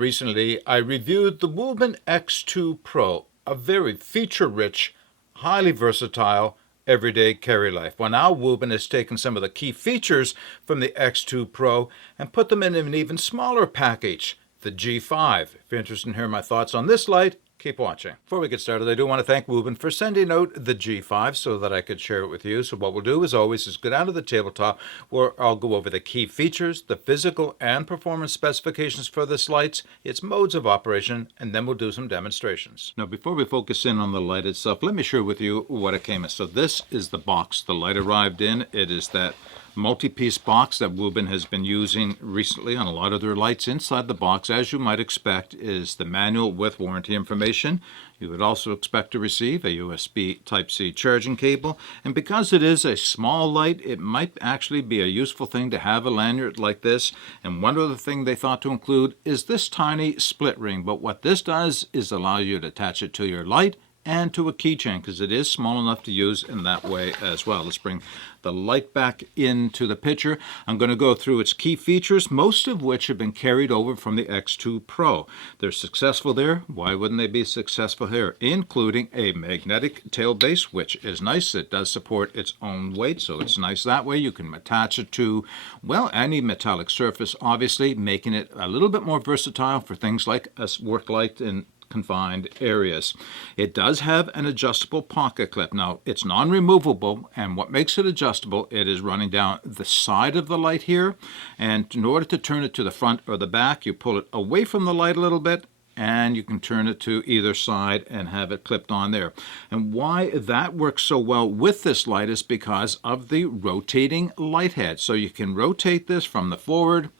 Recently, I reviewed the Wuben X2 Pro, a very feature-rich, highly versatile, everyday carry life. Well, now Wuben has taken some of the key features from the X2 Pro and put them in an even smaller package, the G5. If you're interested in hearing my thoughts on this light, keep watching. Before we get started, I do want to thank Wuben for sending out the G5 so that I could share it with you. So what we'll do, as always, is go down to the tabletop where I'll go over the key features, the physical and performance specifications for this light, its modes of operation, and then we'll do some demonstrations. Now, before we focus in on the light itself, let me share with you what it came in. So this is the box the light arrived in. It is that multi-piece box that Wuben has been using recently on a lot of their lights. Inside the box, as you might expect, is the manual with warranty information. You would also expect to receive a USB Type-C charging cable, and because it is a small light, it might actually be a useful thing to have a lanyard like this. And one other thing they thought to include is this tiny split ring, but what this does is allow you to attach it to your light and to a keychain, because it is small enough to use in that way as well. Let's bring the light back into the picture. I'm going to go through its key features, most of which have been carried over from the X2 Pro. They're successful there. Why wouldn't they be successful here? Including a magnetic tail base, which is nice. It does support its own weight, so it's nice that way. You can attach it to, well, any metallic surface, obviously, making it a little bit more versatile for things like a work light in confined areas. It does have an adjustable pocket clip. Now, it's non-removable, and what makes it adjustable, it is running down the side of the light here, and in order to turn it to the front or the back, you pull it away from the light a little bit, and you can turn it to either side and have it clipped on there. And why that works so well with this light is because of the rotating light head. So you can rotate this from the forward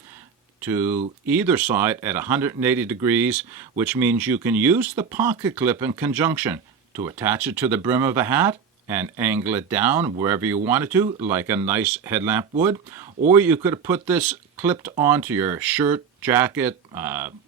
to either side at 180 degrees, which means you can use the pocket clip in conjunction to attach it to the brim of a hat and angle it down wherever you want it to, like a nice headlamp would. Or you could put this clipped onto your shirt, jacket,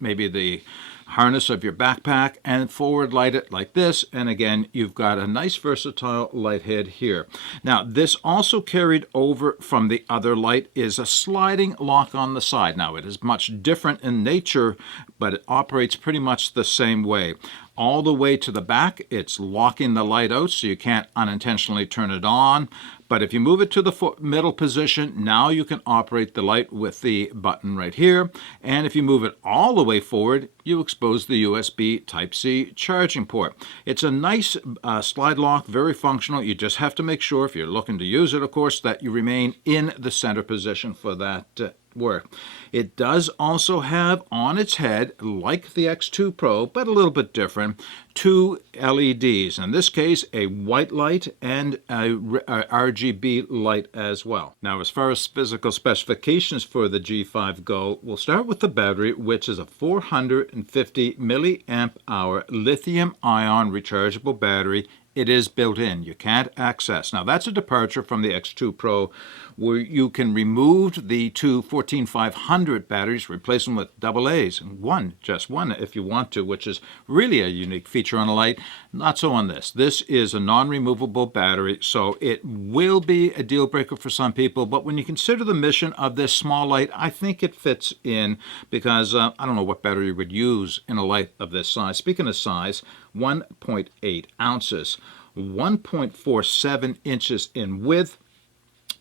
maybe the harness of your backpack, and forward light it like this, and again you've got a nice versatile light head here. Now, this also carried over from the other light is a sliding lock on the side. Now, it is much different in nature, but it operates pretty much the same way. All the way to the back, it's locking the light out so you can't unintentionally turn it on. But if you move it to the middle position, now you can operate the light with the button right here. And if you move it all the way forward, you expose the USB Type-C charging port. It's a nice slide lock, very functional. You just have to make sure, if you're looking to use it, of course, that you remain in the center position for that work. It does also have on its head, like the X2 Pro, but a little bit different, two LEDs. In this case, a white light and a RGB light as well. Now, as far as physical specifications for the G5 go, we'll start with the battery, which is a 450 milliamp hour lithium-ion rechargeable battery. It is built in. You can't access. Now, that's a departure from the X2 Pro, where you can remove the two 14500 batteries, replace them with AA's, and just one if you want to, which is really a unique feature on a light. Not so on this. This is a non-removable battery, so it will be a deal breaker for some people, but when you consider the mission of this small light, I think it fits in, because I don't know what battery you would use in a light of this size. Speaking of size, 1.8 ounces, 1.47 inches in width,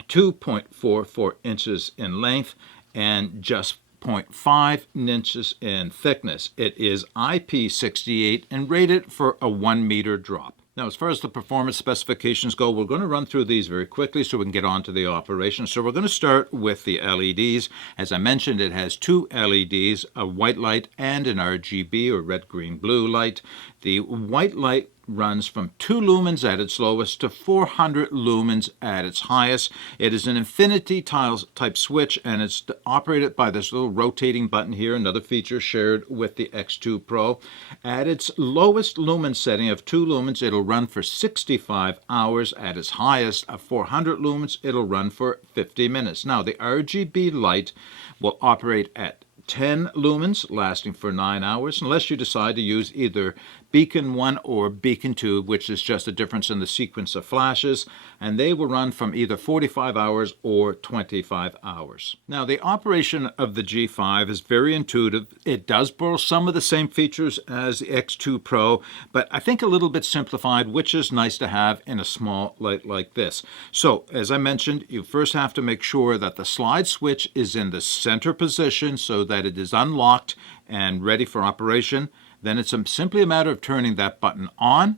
2.44 inches in length, and just 0.5 inches in thickness. It is IP68 and rated for a 1 meter drop. Now, as far as the performance specifications go, we're going to run through these very quickly so we can get on to the operation. So we're going to start with the LEDs. As I mentioned, it has two LEDs, a white light and an RGB, or red, green, blue light. The white light runs from 2 lumens at its lowest to 400 lumens at its highest. It is an infinity type switch, and it's operated by this little rotating button here, another feature shared with the X2 Pro. At its lowest lumen setting of 2 lumens, it'll run for 65 hours. At its highest of 400 lumens, it'll run for 50 minutes. Now, the RGB light will operate at 10 lumens, lasting for 9 hours, unless you decide to use either Beacon 1 or Beacon 2, which is just a difference in the sequence of flashes, and they will run from either 45 hours or 25 hours. Now, the operation of the G5 is very intuitive. It does borrow some of the same features as the X2 Pro, but I think a little bit simplified, which is nice to have in a small light like this. So, as I mentioned, you first have to make sure that the slide switch is in the center position so that it is unlocked and ready for operation. Then it's simply a matter of turning that button on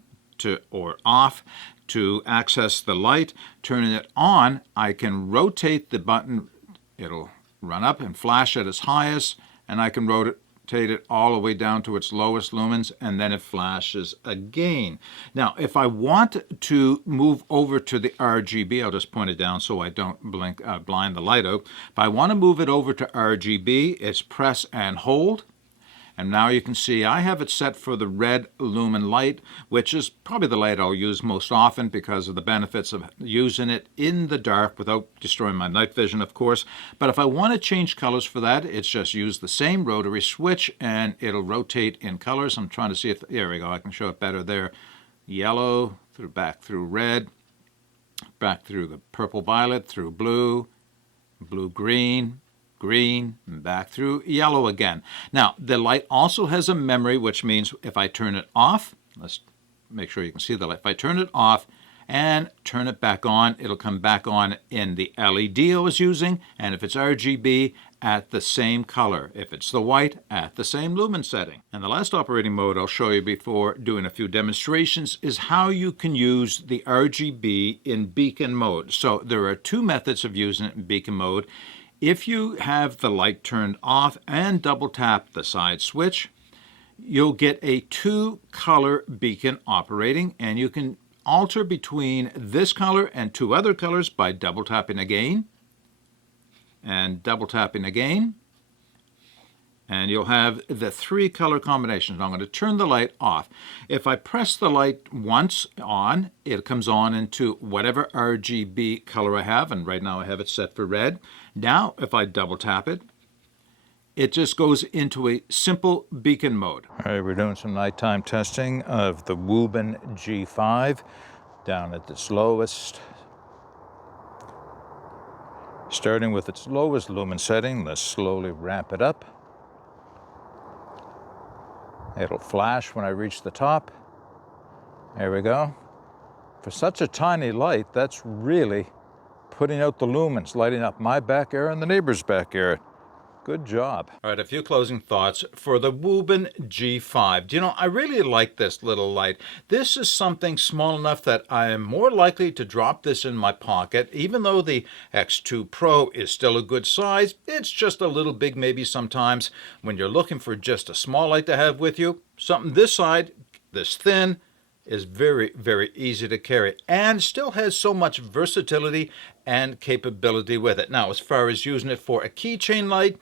or off to access the light. Turning it on, I can rotate the button. It'll run up and flash at its highest, and I can rotate it all the way down to its lowest lumens, and then it flashes again. Now, if I want to move over to the RGB, I'll just point it down so I don't blind the light out. If I want to move it over to RGB, it's press and hold. And now you can see I have it set for the red lumen light, which is probably the light I'll use most often because of the benefits of using it in the dark without destroying my night vision, of course. But if I want to change colors for that, it's just use the same rotary switch and it'll rotate in colors. I'm trying to see if, there we go, I can show it better there. Yellow, back through red, back through the purple violet, through blue, blue-green, green, and back through yellow again. Now, the light also has a memory, which means if I turn it off, let's make sure you can see the light. If I turn it off and turn it back on, it'll come back on in the LED I was using, and if it's RGB, at the same color. If it's the white, at the same lumen setting. And the last operating mode I'll show you before doing a few demonstrations is how you can use the RGB in beacon mode. So there are two methods of using it in beacon mode. If you have the light turned off and double tap the side switch, you'll get a two-color beacon operating, and you can alter between this color and two other colors by double tapping again and double tapping again, and you'll have the three color combinations. I'm going to turn the light off. If I press the light once on, it comes on into whatever RGB color I have, and right now I have it set for red. Now, if I double tap it, it just goes into a simple beacon mode. All right, we're doing some nighttime testing of the Wuben G5 down at its lowest. Starting with its lowest lumen setting, let's slowly ramp it up. It'll flash when I reach the top. There we go. For such a tiny light, that's really putting out the lumens, lighting up my back area and the neighbor's back area. Good job. All right, a few closing thoughts for the Wuben G5. You know, I really like this little light. This is something small enough that I am more likely to drop this in my pocket. Even though the X2 Pro is still a good size, it's just a little big maybe sometimes when you're looking for just a small light to have with you. Something this side, this thin, is very, very easy to carry and still has so much versatility and capability with it. Now, as far as using it for a keychain light,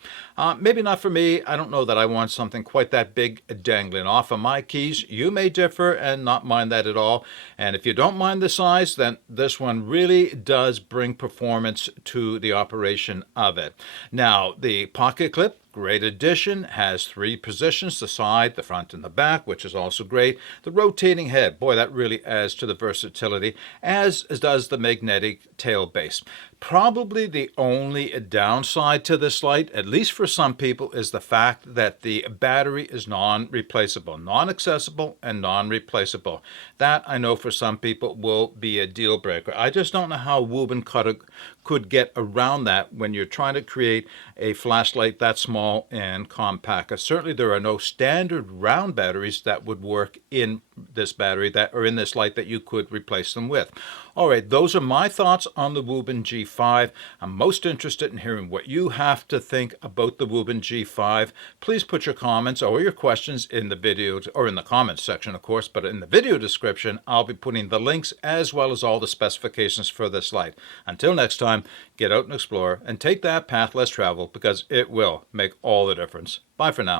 maybe not for me. I don't know that I want something quite that big dangling off of my keys. You may differ and not mind that at all. And if you don't mind the size, then this one really does bring performance to the operation of it. Now, the pocket clip, great addition, has three positions, the side, the front, and the back, which is also great. The rotating head, boy, that really adds to the versatility, as does the magnetic tail base. Probably the only downside to this light, at least for some people, is the fact that the battery is non-replaceable, non-accessible and non-replaceable. That, I know, for some people will be a deal breaker. I just don't know how Wuben could get around that when you're trying to create a flashlight that small and compact. Certainly there are no standard round batteries that would work in this battery that are in this light that you could replace them with. All right, those are my thoughts on the Wuben G5. I'm most interested in hearing what you have to think about the Wuben G5. Please put your comments or your questions in the video, or in the comments section, of course, but in the video description, I'll be putting the links as well as all the specifications for this light. Until next time, get out and explore and take that path less traveled, because it will make all the difference. Bye for now.